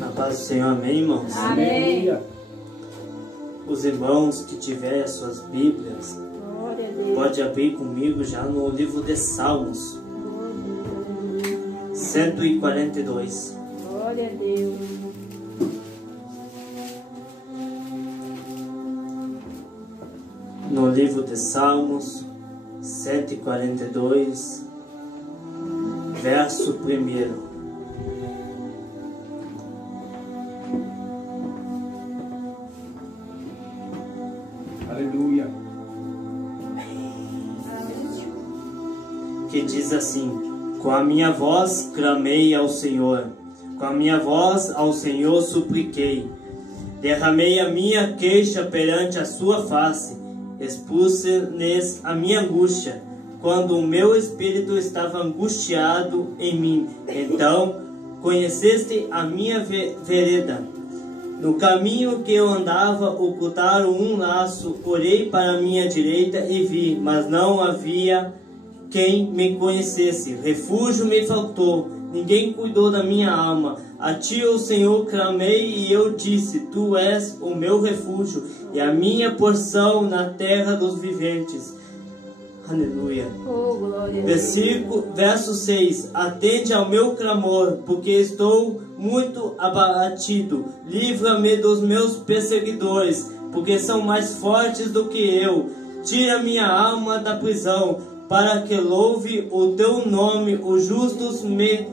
Na paz do Senhor, amém, irmãos? Amém. Os irmãos que tiverem as suas Bíblias, pode abrir comigo já no livro de Salmos, 142. Glória a Deus. No livro de Salmos, 142, verso 1. Aleluia. Que diz assim: com a minha voz clamei ao Senhor, com a minha voz ao Senhor supliquei, derramei a minha queixa perante a sua face, expulse-lhes a minha angústia, quando o meu espírito estava angustiado em mim. Então conheceste a minha vereda. No caminho que eu andava, ocultaram um laço. Olhei para a minha direita e vi, mas não havia quem me conhecesse. Refúgio me faltou, ninguém cuidou da minha alma. A ti, ó Senhor, clamei e eu disse: tu és o meu refúgio e a minha porção na terra dos viventes. Aleluia. Oh, glória a Deus. Verso 6. Atende ao meu clamor, porque estou muito abatido. Livra-me dos meus perseguidores, porque são mais fortes do que eu. Tira minha alma da prisão, para que louve o teu nome. Os justos me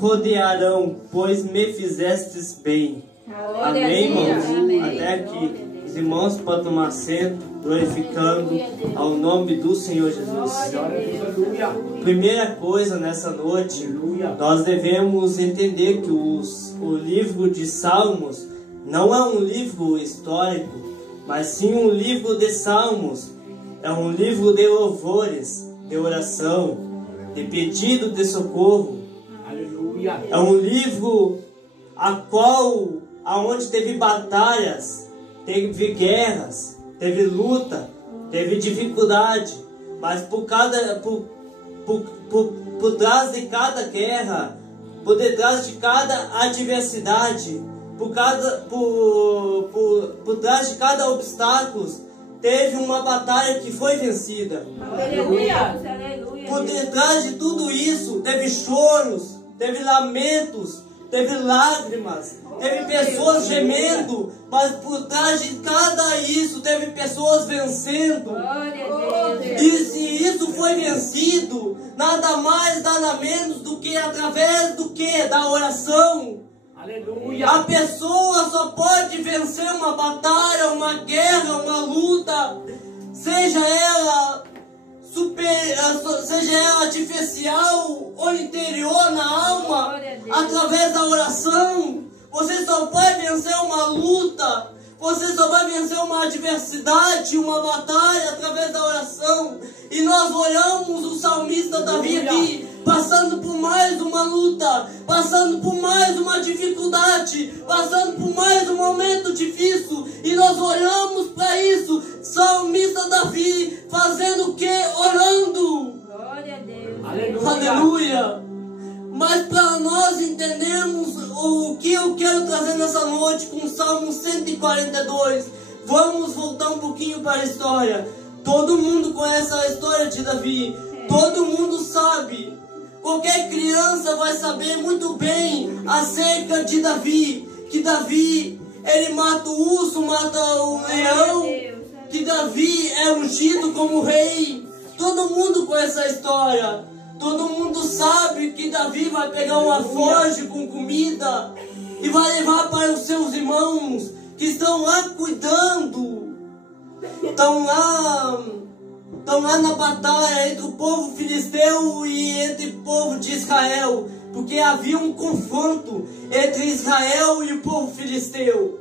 rodearão, pois me fizestes bem. Glória Amém, a Deus. irmãos? Amém. Até aqui. Os irmãos podem tomar assento, glorificando ao nome do Senhor Jesus. Aleluia. Primeira coisa nessa noite, nós devemos entender que o livro de Salmos não é um livro histórico, mas sim um livro de salmos. É um livro de louvores, de oração, de pedido de socorro. Aleluia. É um livro aonde teve batalhas, teve guerras, teve luta, teve dificuldade, mas por trás de cada guerra, por detrás de cada adversidade, por trás de cada obstáculo, teve uma batalha que foi vencida. Aleluia. Por detrás de tudo isso, teve choros, teve lamentos, teve lágrimas, teve pessoas gemendo, mas por trás de cada isso, teve pessoas vencendo. Glória a Deus. E se isso foi vencido, nada mais, nada menos do que através do que? Da oração. Aleluia. A pessoa só pode vencer uma batalha, uma guerra, uma luta, seja ela artificial ou interior na alma, através da oração. Você só vai vencer uma luta, você só vai vencer uma adversidade, uma batalha através da oração. E nós olhamos o salmista Davi aqui, passando por mais uma luta, passando por mais uma dificuldade, passando por mais um momento difícil, e nós olhamos para isso, salmista Davi, fazendo o que? Orando. Glória a Deus. Aleluia. Aleluia. Mas para nós entendermos o que eu quero trazer nessa noite com o Salmo 142, vamos voltar um pouquinho para a história. Todo mundo conhece a história de Davi, todo mundo sabe. Qualquer criança vai saber muito bem acerca de Davi, que Davi, ele mata o urso, mata o leão, que Davi é ungido como rei. Todo mundo conhece a história. Todo mundo sabe que Davi vai pegar uma forja com comida e vai levar para os seus irmãos que estão lá cuidando. Estão lá na batalha entre o povo filisteu e entre o povo de Israel, porque havia um confronto entre Israel e o povo filisteu.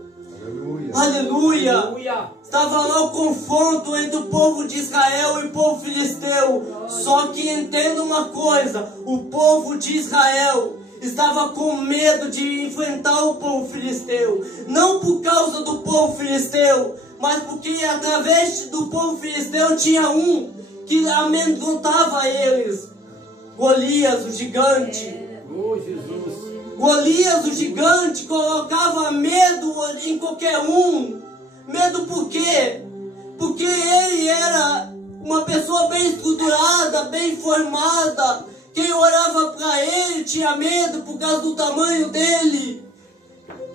Aleluia. Aleluia. Estava lá o confronto entre o povo de Israel e o povo filisteu. Só que entenda uma coisa: o povo de Israel estava com medo de enfrentar o povo filisteu. Não por causa do povo filisteu, mas porque através do povo filisteu tinha um que amedrontava eles. Golias, o gigante. Oh, Jesus. Golias, o gigante, colocava medo em qualquer um. Medo por quê? Porque ele era uma pessoa bem estruturada, bem formada. Quem orava para ele tinha medo por causa do tamanho dele.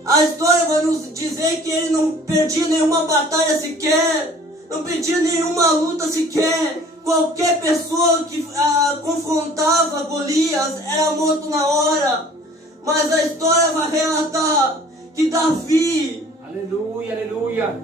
A história vai nos dizer que ele não perdia nenhuma batalha sequer, não perdia nenhuma luta sequer. Qualquer pessoa que confrontava Golias era morto na hora. Mas a história vai relatar que Davi, Aleluia, aleluia.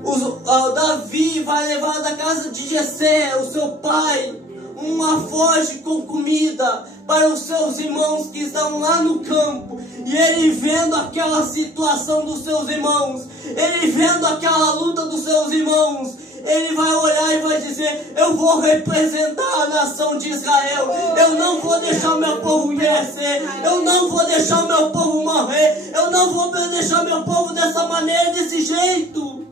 Davi vai levar da casa de Jessé, o seu pai, uma foge com comida para os seus irmãos que estão lá no campo. E ele vendo aquela situação dos seus irmãos, ele vendo aquela luta dos seus irmãos, ele vai olhar e vai dizer: eu vou representar a nação de Israel. Eu não vou deixar o meu povo perecer. Eu não vou deixar o meu povo morrer. Eu não vou deixar o meu povo dessa maneira, desse jeito.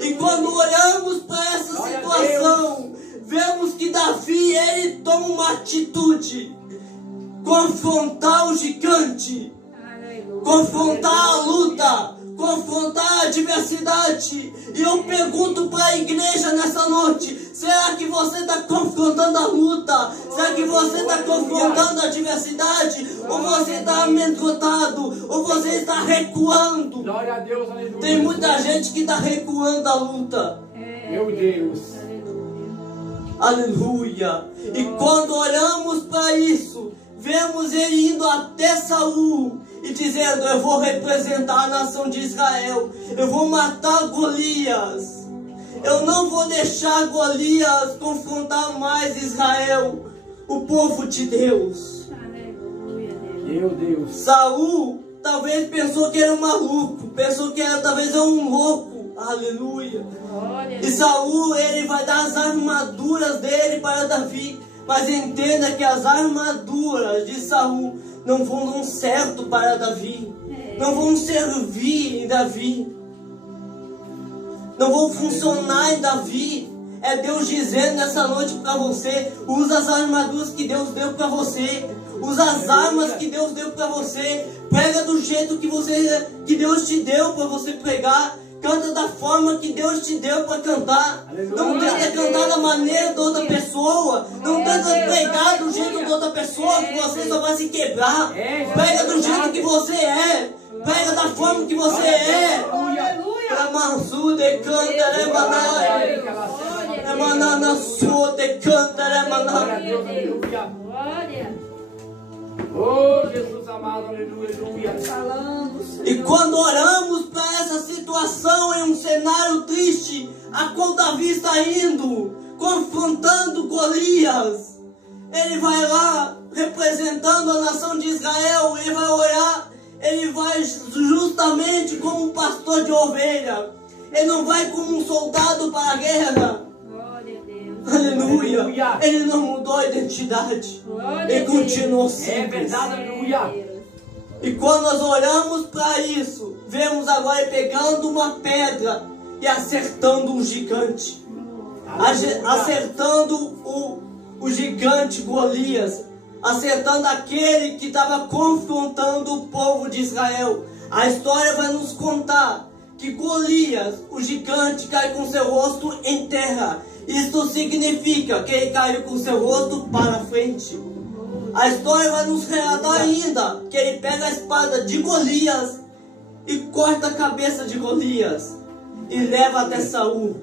E quando olhamos para essa situação, vemos que Davi, ele toma uma atitude: confrontar o gigante, confrontar a luta, confrontar a adversidade. E eu pergunto para a igreja nessa noite: será que você está confrontando a luta? Será que você está confrontando a adversidade? Ou você está amedrontado? Ou você está recuando? Glória a Deus, aleluia. Tem muita gente que está recuando a luta. Meu Deus. Aleluia. E quando olhamos para isso, vemos ele indo até Saul e dizendo: eu vou representar a nação de Israel. Eu vou matar Golias. Eu não vou deixar Golias confrontar mais Israel, o povo de Deus. Meu Deus. Saul talvez pensou que era um maluco, pensou que era talvez um louco. Aleluia. E Saul, ele vai dar as armaduras dele para Davi. Mas entenda que as armaduras de Saul não vão dar certo para Davi. Não vão servir em Davi. Não vão funcionar em Davi. É Deus dizendo nessa noite para você: usa as armaduras que Deus deu para você. Usa as armas que Deus deu para você. Prega do jeito que Deus te deu para você pregar. Canta da forma que Deus te deu para cantar. Aleluia. Não tenta cantar da maneira de outra pessoa. Não tenta pregar do jeito de outra pessoa, que você só vai se quebrar. Prega do jeito que você é. Prega da forma que você é. Para Mansu de canta, né, manai? Manana sua de canta, né, manai? Oh, Jesus amado, aleluia, aleluia. E quando oramos para essa situação em um cenário triste, a qual Davi está indo, confrontando Golias, ele vai lá representando a nação de Israel. Ele vai orar, ele vai justamente como um pastor de ovelha. Ele não vai como um soldado para a guerra. Aleluia. Aleluia. Ele não mudou a identidade. Ele continuou simples. É verdade, aleluia. E quando nós olhamos para isso, vemos agora ele pegando uma pedra e acertando um gigante. Acertando o gigante Golias. Acertando aquele que estava confrontando o povo de Israel. A história vai nos contar que Golias, o gigante, cai com seu rosto em terra. Isto significa que ele caiu com seu rosto para frente. A história vai nos relatar ainda que ele pega a espada de Golias e corta a cabeça de Golias e leva até Saul.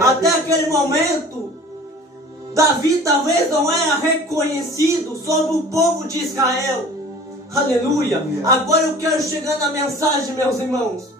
Até aquele momento, Davi talvez não era reconhecido sobre o povo de Israel. Aleluia. Agora eu quero chegar na mensagem, meus irmãos.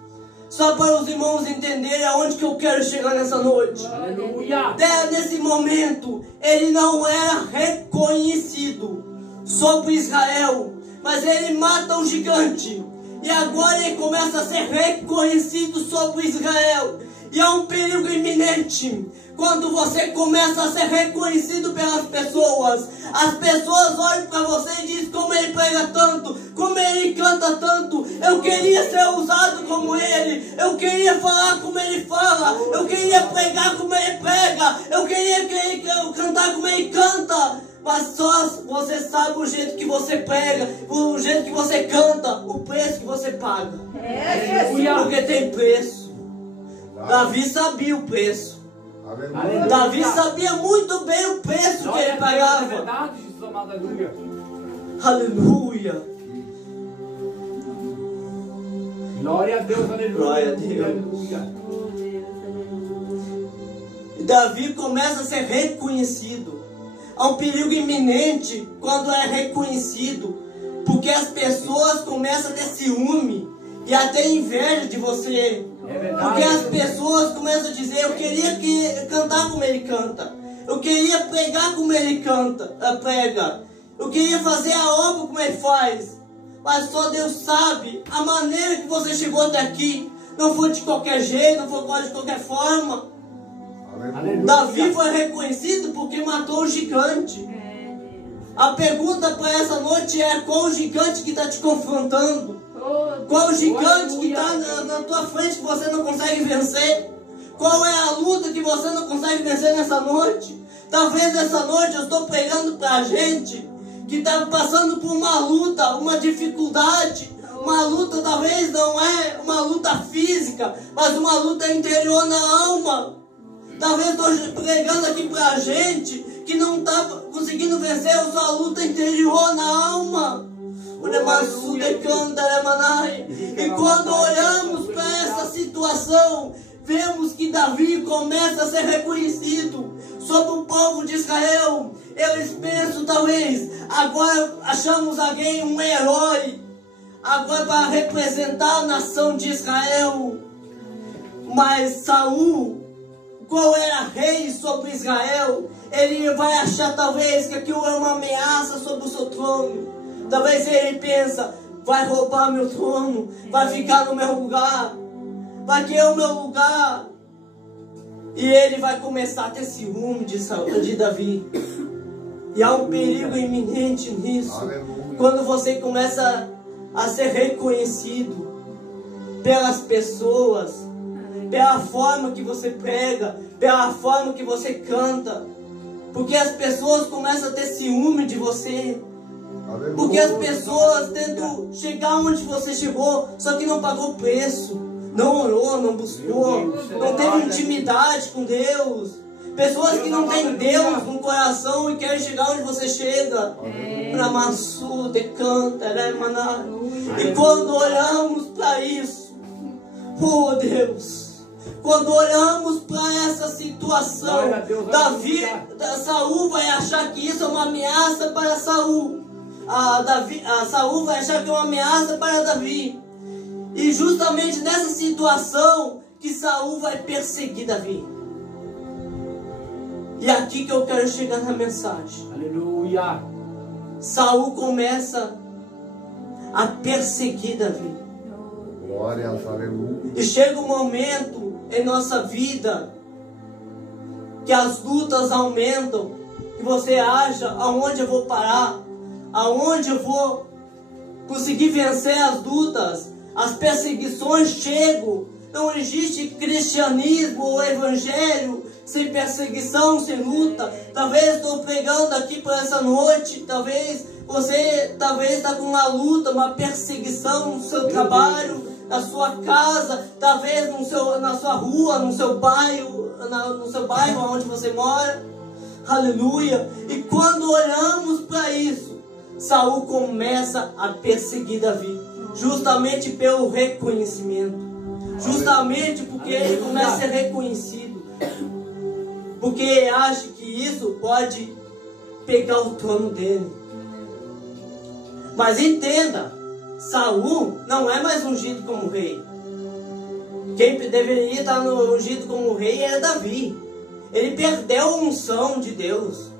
Só para os irmãos entenderem aonde que eu quero chegar nessa noite. Aleluia. Até nesse momento, ele não era reconhecido sobre Israel, mas ele mata o gigante. E agora ele começa a ser reconhecido sobre Israel. E é um perigo iminente. Quando você começa a ser reconhecido pelas pessoas, as pessoas olham para você e dizem: como ele prega tanto, como ele canta tanto, eu queria ser usado como ele, eu queria falar como ele fala, eu queria pregar como ele prega, eu queria cantar como ele canta. mas só você sabe o jeito que você prega, o jeito que você canta, o preço que você paga. Porque tem preço. Davi sabia o preço. Aleluia. Davi sabia muito bem o preço que ele É pagava. verdade, Jesus amado, aleluia. Aleluia. Glória a Deus, aleluia. Glória a Deus. Aleluia. E Davi começa a ser reconhecido. Há um perigo iminente quando é reconhecido, porque as pessoas começam a ter ciúme e até inveja de você. É verdade. Porque as pessoas começam a dizer: eu queria cantar como ele canta, eu queria pregar como ele prega, eu queria fazer a obra como ele faz. Mas só Deus sabe a maneira que você chegou até aqui. Não foi de qualquer jeito, não foi de qualquer forma. Aleluia. Davi foi reconhecido porque matou o gigante. A pergunta para essa noite é: qual o gigante que está te confrontando? Qual o gigante que está na tua frente que você não consegue vencer? Qual é a luta que você não consegue vencer nessa noite? Talvez nessa noite eu estou pregando para a gente que está passando por uma luta, uma dificuldade. Uma luta talvez não é uma luta física, mas uma luta interior na alma. Talvez estou pregando aqui para a gente que não está conseguindo vencer a sua luta interior na alma. E quando olhamos para essa situação, vemos que Davi começa a ser reconhecido sobre o povo de Israel. Eles pensam, talvez, agora achamos alguém, um herói, agora para representar a nação de Israel. Mas Saul, qual era rei sobre Israel, ele vai achar talvez que aquilo é uma ameaça sobre o seu trono. Talvez ele pensa: vai roubar meu trono, vai ficar no meu lugar, vai querer o meu lugar. E ele vai começar a ter ciúme de Davi. E há um perigo iminente nisso. Aleluia. Quando você começa a ser reconhecido pelas pessoas, pela forma que você prega, pela forma que você canta, porque as pessoas começam a ter ciúme de você. Aleluia. Porque as pessoas tentam chegar onde você chegou, só que não pagou preço, não orou, não buscou, não teve intimidade com Deus. Pessoas que não têm Deus no coração e querem chegar onde você chega. E quando olhamos para isso, oh Deus, quando olhamos para essa situação, Saul vai achar que isso é uma ameaça para Saul. Saul vai achar que é uma ameaça para Davi. E justamente nessa situação que Saul vai perseguir Davi. E aqui que eu quero chegar na mensagem. Aleluia. Saul começa a perseguir Davi. Glórias, aleluia. E chega um momento em nossa vida que as lutas aumentam, que você acha: aonde eu vou parar? Aonde eu vou conseguir vencer as lutas? As perseguições chegam. Não existe cristianismo ou evangelho sem perseguição, sem luta. Talvez estou pregando aqui para essa noite. Talvez você está com uma luta, uma perseguição no seu trabalho, na sua casa, talvez na sua rua, no seu bairro onde você mora. Aleluia. E quando olhamos para isso, Saul começa a perseguir Davi, justamente pelo reconhecimento, justamente porque ele começa a ser reconhecido, porque ele acha que isso pode pegar o trono dele. Mas entenda, Saul não é mais ungido como rei. Quem deveria estar ungido como rei era Davi. Ele perdeu a unção de Deus.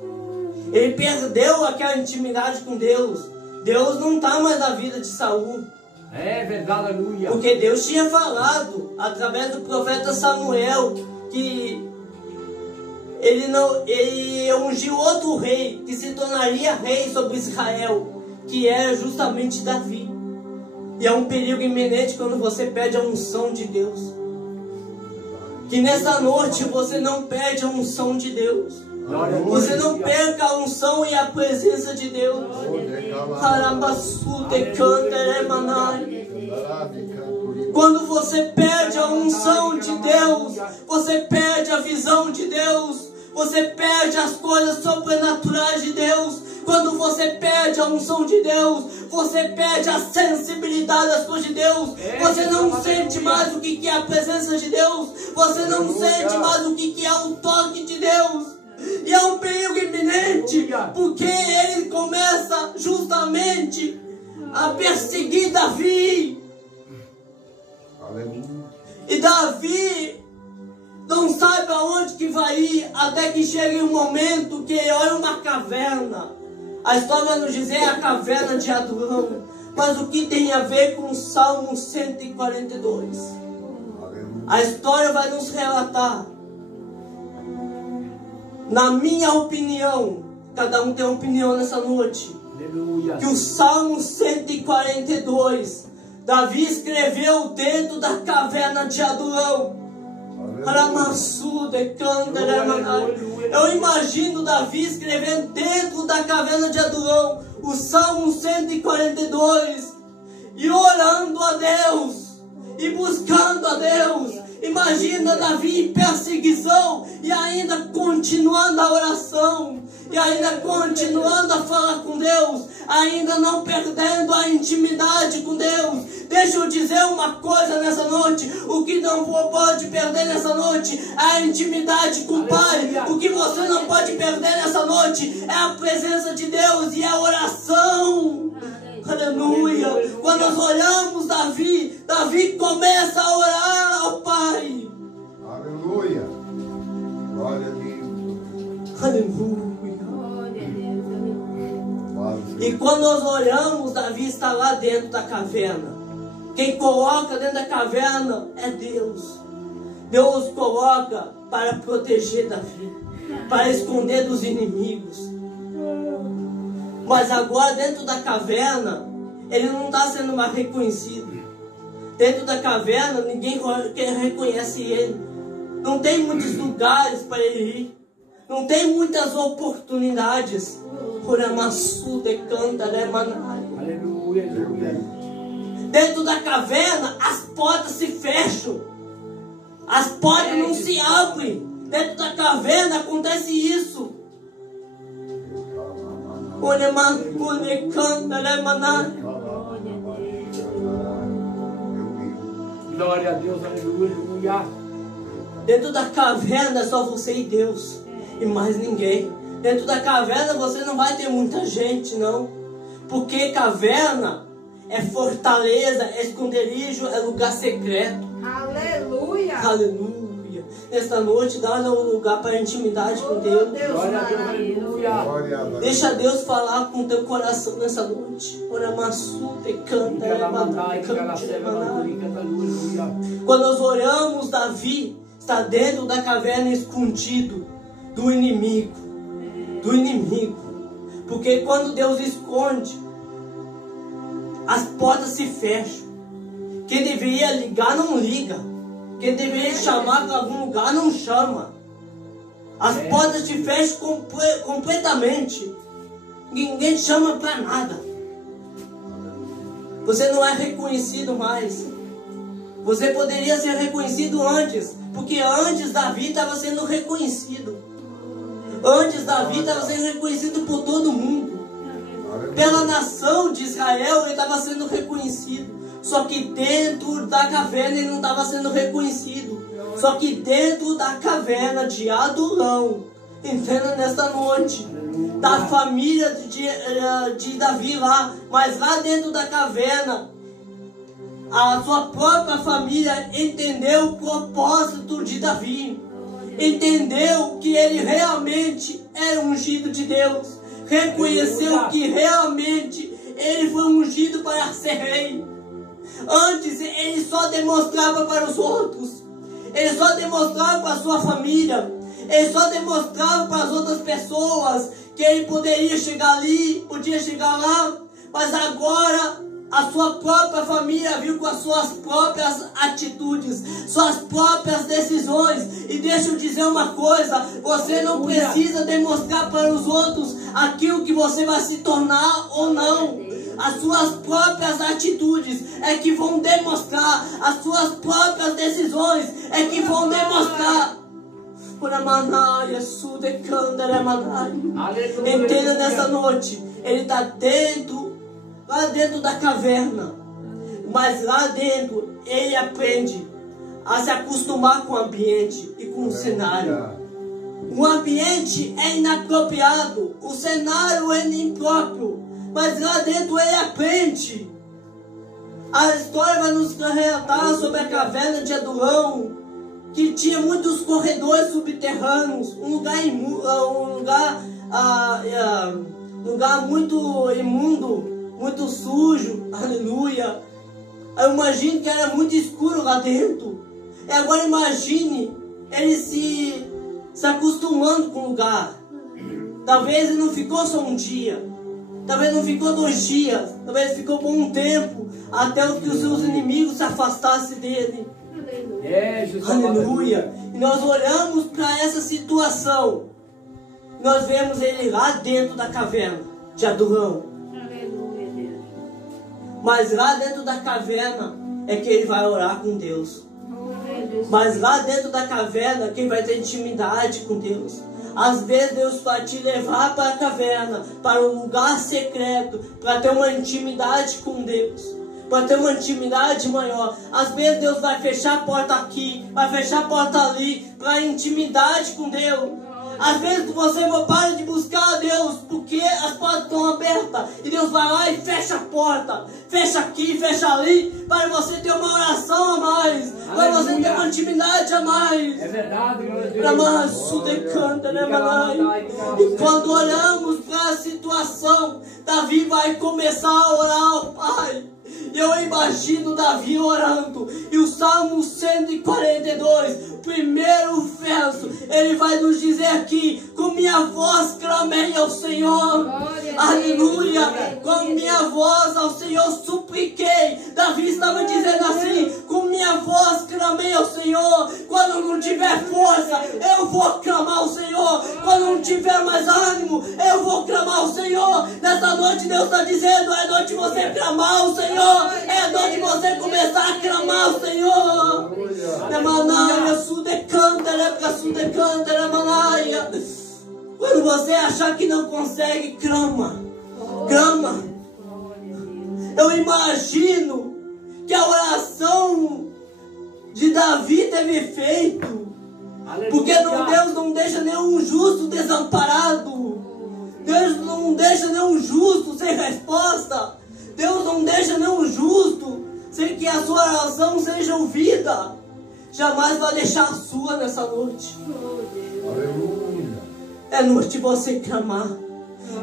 Ele perdeu aquela intimidade com Deus. Deus não está mais na vida de Saul. É verdade, aleluia. Porque Deus tinha falado através do profeta Samuel que ele ungiu outro rei que se tornaria rei sobre Israel, que era justamente Davi. E é um perigo iminente quando você perde a unção de Deus. Que nessa noite você não perde a unção de Deus. Você não perca a unção e a presença de Deus. Quando você perde a unção de Deus, você perde a visão de Deus, você perde as coisas sobrenaturais de Deus. Quando você perde a unção de Deus, você perde a sensibilidade das coisas de Deus. Você não sente mais o que é a presença de Deus. Você não sente mais o que é o toque de Deus. E é um perigo iminente, porque ele começa justamente a perseguir Davi. E Davi não sabe aonde que vai ir, até que chega um momento que ele olha uma caverna. A história vai nos dizer a caverna de Adulão. Mas o que tem a ver com o Salmo 142? A história vai nos relatar. Na minha opinião, cada um tem uma opinião nessa noite. Que o Salmo 142, Davi escreveu dentro da caverna de Adulão. Eu imagino Davi escrevendo dentro da caverna de Adulão o Salmo 142 e orando a Deus e buscando a Deus. Imagina Davi em perseguição e ainda continuando a oração, e ainda continuando a falar com Deus, ainda não perdendo a intimidade com Deus. Deixa eu dizer uma coisa nessa noite: o que não pode perder nessa noite é a intimidade com o Pai. O que você não pode perder nessa noite é a presença de Deus e a oração. Aleluia. Quando nós olhamos Davi, Davi começa a orar ao Pai. Aleluia. Glória a Deus. Aleluia. E quando nós olhamos, Davi está lá dentro da caverna. Quem coloca dentro da caverna é Deus. Deus coloca para proteger Davi, para esconder dos inimigos. Mas agora dentro da caverna, ele não está sendo mais reconhecido. Dentro da caverna, ninguém reconhece ele. Não tem muitos lugares para ele ir. Não tem muitas oportunidades. Aleluia. Dentro da caverna, as portas se fecham. As portas não se abrem. Dentro da caverna acontece isso. Glória a Deus, aleluia. Dentro da caverna é só você e Deus, e mais ninguém. Dentro da caverna você não vai ter muita gente, não. Porque caverna é fortaleza, é esconderijo, é lugar secreto. Aleluia. Aleluia. Nesta noite, dá um lugar para intimidade com Deus. Glória a Deus, aleluia. Deixa Deus falar com o teu coração nessa noite. Quando nós oramos, Davi está dentro da caverna escondido do inimigo. Do inimigo. Porque quando Deus esconde, as portas se fecham. Quem deveria ligar, não liga. Quem deveria chamar para algum lugar, não chama. As portas se fecham completamente. Ninguém chama para nada. Você não é reconhecido mais. Você poderia ser reconhecido antes. Porque antes Davi estava sendo reconhecido. Antes Davi estava sendo reconhecido por todo mundo. Pela nação de Israel ele estava sendo reconhecido. Só que dentro da caverna ele não estava sendo reconhecido. Só que dentro da caverna de Adulão, entenda nesta noite, da família de Davi lá, mas lá dentro da caverna, a sua própria família entendeu o propósito de Davi. Entendeu que ele realmente era ungido de Deus. Reconheceu que realmente ele foi ungido para ser rei. Antes ele só demonstrava para os outros. Ele só demonstrava para a sua família. Ele só demonstrava para as outras pessoas que ele poderia chegar ali, podia chegar lá. Mas agora A sua própria família viu com as suas próprias atitudes, suas próprias decisões. E deixa eu dizer uma coisa: você não precisa demonstrar para os outros aquilo que você vai se tornar ou não. As suas próprias atitudes é que vão demonstrar, as suas próprias decisões é que vão demonstrar. Entenda nessa noite, ele está lá dentro da caverna, mas lá dentro ele aprende a se acostumar com o ambiente e com o cenário. O ambiente é inapropriado, o cenário é impróprio, mas lá dentro ele aprende. A história vai nos relatar sobre a caverna de Adulão, que tinha muitos corredores subterrâneos, um lugar muito imundo, muito sujo, aleluia. Eu imagino que era muito escuro lá dentro. E agora imagine ele se acostumando com o lugar. Talvez ele não ficou só um dia, talvez não ficou 2 dias, talvez ficou por um tempo, até que os seus inimigos se afastassem dele. Aleluia. E nós olhamos para essa situação, nós vemos ele lá dentro da caverna de Adulão. Aleluia, Deus. Mas lá dentro da caverna é que ele vai orar com Deus. Mas lá dentro da caverna que ele vai ter intimidade com Deus. Às vezes Deus vai te levar para a caverna, para um lugar secreto, para ter uma intimidade com Deus, para ter uma intimidade maior. Às vezes Deus vai fechar a porta aqui, vai fechar a porta ali, para intimidade com Deus. Às vezes você para de buscar a Deus, porque as portas estão abertas, e Deus vai lá e fecha a porta, fecha aqui, fecha ali, para você ter uma oração a mais, para você ter uma intimidade a mais. É verdade, glória a Deus. E quando olhamos para a situação, Davi vai começar a orar ao Pai. Eu imagino Davi orando. E o Salmo 142, o primeiro verso, ele vai nos dizer aqui: com minha voz clamei ao Senhor. Aleluia. Com minha voz ao Senhor supliquei. Davi estava dizendo assim: com minha voz clamei ao Senhor. Quando não tiver força, eu vou clamar ao Senhor. Quando não tiver mais ânimo, eu vou clamar ao Senhor. Nessa noite Deus está dizendo: é noite de você clamar ao Senhor. É noite de você começar a clamar ao Senhor. Quando você achar que não consegue, clama. Clama. Eu imagino que a oração de Davi teve efeito, porque Deus não deixa nenhum justo desamparado. Deus não deixa nenhum justo sem resposta. Deus não deixa nenhum justo sem que a sua oração seja ouvida. Jamais vai deixar a sua nessa noite. Aleluia. É noite de você clamar.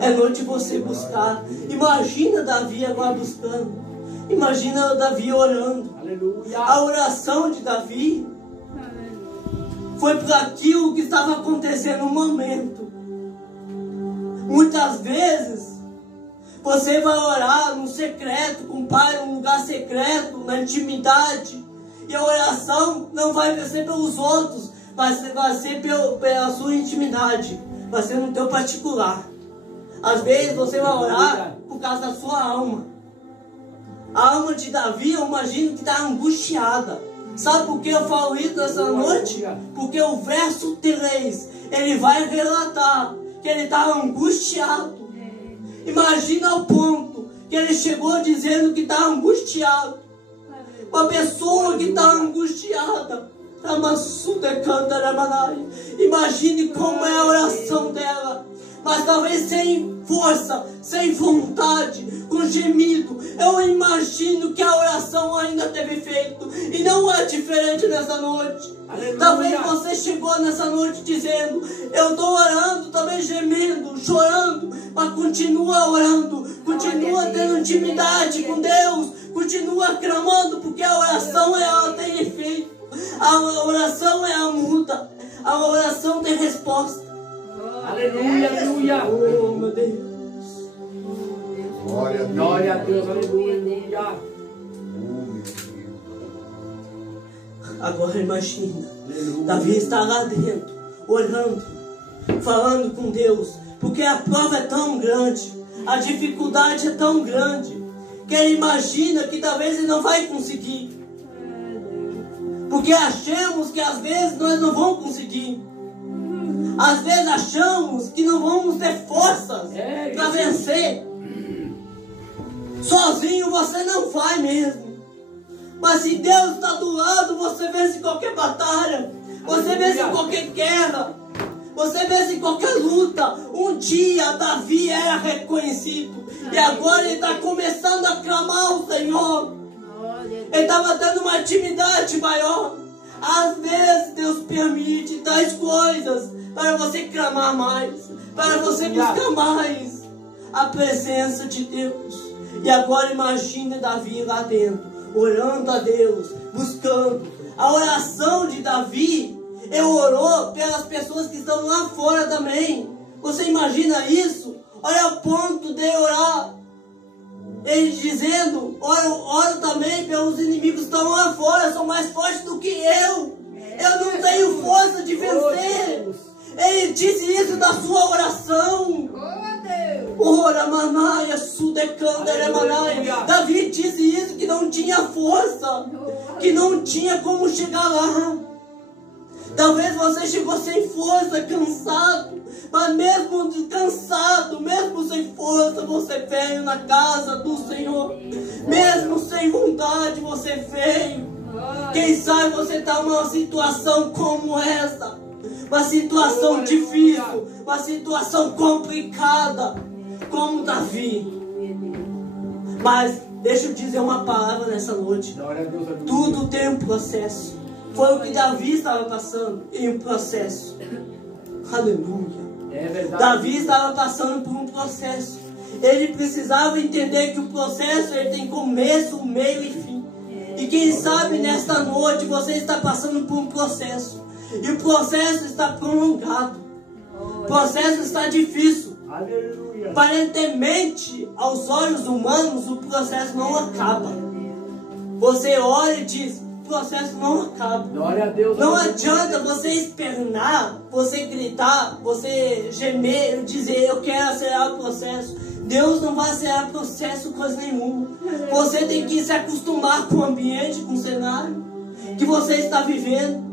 É noite de você buscar. Imagina Davi agora buscando. Imagina Davi orando. Aleluia. A oração de Davi foi para aquilo que estava acontecendo no momento. Muitas vezes você vai orar no secreto com o Pai, num lugar secreto, na intimidade. E a oração não vai ser pelos outros, mas vai ser pela sua intimidade. Vai ser no teu particular. Às vezes você vai orar por causa da sua alma. A alma de Davi, eu imagino que está angustiada. Sabe por que eu falo isso nessa noite? Porque o verso 3, ele vai relatar que ele está angustiado. Imagina o ponto que ele chegou dizendo que está angustiado. Uma pessoa que está angustiada. Imagine como é a oração dela. Mas talvez sem força, sem vontade, com gemido. Eu imagino que a oração ainda teve efeito. E não é diferente nessa noite. Aleluia. Talvez você chegou nessa noite dizendo: eu estou orando, também gemendo, chorando. Mas continua orando, continua tendo intimidade com Deus, continua clamando, porque a oração ela tem efeito. A oração é a muda. A oração tem resposta. Aleluia, aleluia. Oh, meu Deus. Glória a Deus. Glória a Deus, aleluia. Agora imagina, Davi está lá dentro, orando, falando com Deus, porque a prova é tão grande, a dificuldade é tão grande, que ele imagina que talvez ele não vai conseguir. Porque achamos que às vezes nós não vamos conseguir. Às vezes achamos que não vamos ter forças para vencer. Sozinho você não vai mesmo. Mas se Deus está do lado, você vence qualquer batalha. Você vence qualquer guerra. Você vence qualquer luta. Um dia Davi era reconhecido. E agora ele está começando a clamar o Senhor. Ele estava tendo uma intimidade maior. Às vezes Deus permite tais coisas para você clamar mais, para você buscar mais a presença de Deus. E agora imagine Davi lá dentro, orando a Deus, buscando. A oração de Davi, ele orou pelas pessoas que estão lá fora também. Você imagina isso? Olha o ponto de orar. Ele dizendo, oro também pelos inimigos que estão lá fora, são mais fortes do que eu. Eu não tenho força de vencer. Ele disse isso na sua oração. Ora, manaia, sudecanda, manaia. Davi disse isso, que não tinha força, que não tinha como chegar lá. Talvez você chegou sem força, cansado, mas mesmo cansado, mesmo sem força, você veio na casa do Senhor. Mesmo sem vontade, você veio. Quem sabe você está numa situação como essa, uma situação difícil, uma situação complicada, como Davi. Mas deixa eu dizer uma palavra nessa noite. Tudo tem um processo. Foi o que Davi estava passando em um processo. Aleluia. Davi estava passando por um processo. Ele precisava entender que o processo ele tem começo, meio e fim. E quem sabe nesta noite você está passando por um processo. E o processo está prolongado. O processo está difícil. Aleluia. Aparentemente, aos olhos humanos, o processo não acaba. Você olha e diz, o processo não acaba. Glória a Deus. Não adianta você espernar, você gritar, você gemer, dizer, eu quero acelerar o processo. Deus não vai acelerar o processo coisa nenhuma. Você tem que se acostumar com o ambiente, com o cenário que você está vivendo.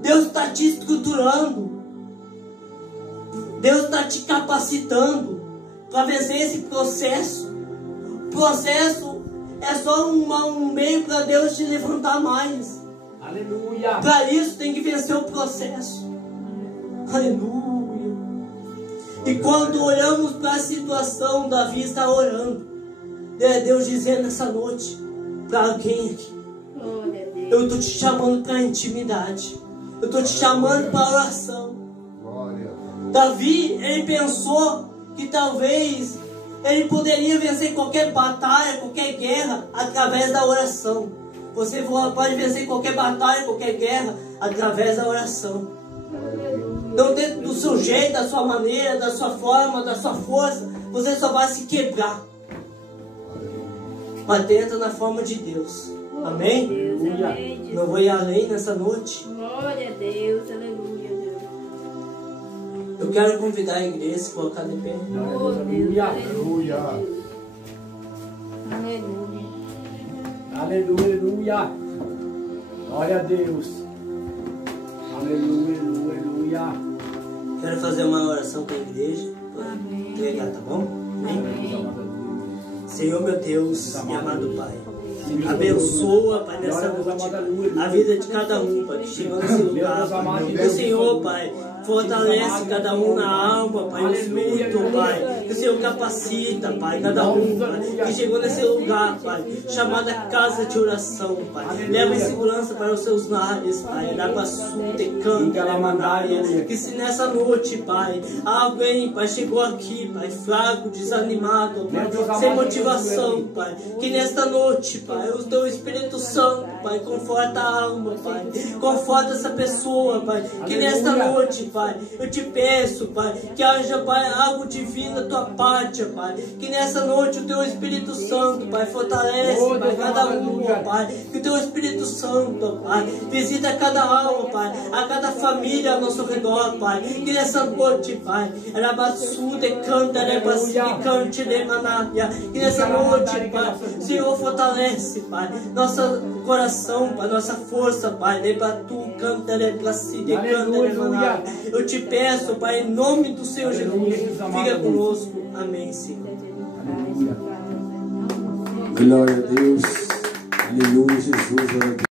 Deus está te estruturando. Deus está te capacitando para vencer esse processo. O processo é só um meio para Deus te levantar mais. Aleluia. Para isso tem que vencer o processo. Aleluia. E quando olhamos para a situação, Davi está orando. É Deus dizendo essa noite para alguém aqui: eu estou te chamando para a intimidade. Eu estou te chamando para a oração. Davi, ele pensou que talvez ele poderia vencer qualquer batalha, qualquer guerra, através da oração. Você pode vencer qualquer batalha, qualquer guerra, através da oração. Não dentro do seu jeito, da sua maneira, da sua forma, da sua força, você só vai se quebrar. Mas dentro na forma de Deus. Amém? Aleluia. Não vou ir além nessa noite. Glória a Deus, aleluia, Deus. Eu quero convidar a igreja a se colocar de pé. Oh, Deus, Aleluia. aleluia. Aleluia. Glória a Deus. Aleluia, aleluia. Quero fazer uma oração para a igreja. Amém. Entregar, tá bom? Amém? Senhor meu Deus e amado Pai, abençoa, Pai, nessa noite a vida de cada um, Pai, que chegou nesse lugar, Pai. Que o Senhor, Pai, fortalece cada um na alma, Pai, no espírito, Pai. Que o Senhor capacita, Pai, cada um, Pai, que chegou nesse lugar, Pai, chamada casa de oração, Pai. Leva em segurança para os seus lares, Pai. Que se nessa noite, Pai, alguém, Pai, chegou aqui, Pai, fraco, desanimado, Pai, sem motivação, Pai. Que nesta noite, Pai, o Teu Espírito Santo, Pai, conforta a alma, Pai. Conforta essa pessoa, Pai. Que nesta noite, Pai, eu te peço, Pai, que haja, Pai, algo divino na Tua sua parte, Pai. Que nessa noite o Teu Espírito Santo, Pai, fortalece, Pai, cada um, ó Pai. Que o Teu Espírito Santo, ó Pai, visita cada alma, Pai, a cada família ao nosso redor, Pai. Que nessa noite, Pai, que nessa noite, Pai, Senhor, fortalece, Pai, nosso coração, Pai, nossa força, Pai. Eu te peço, Pai, em nome do Senhor Jesus, fica conosco. Amém, Senhor. Glória a Deus. Aleluia, Jesus.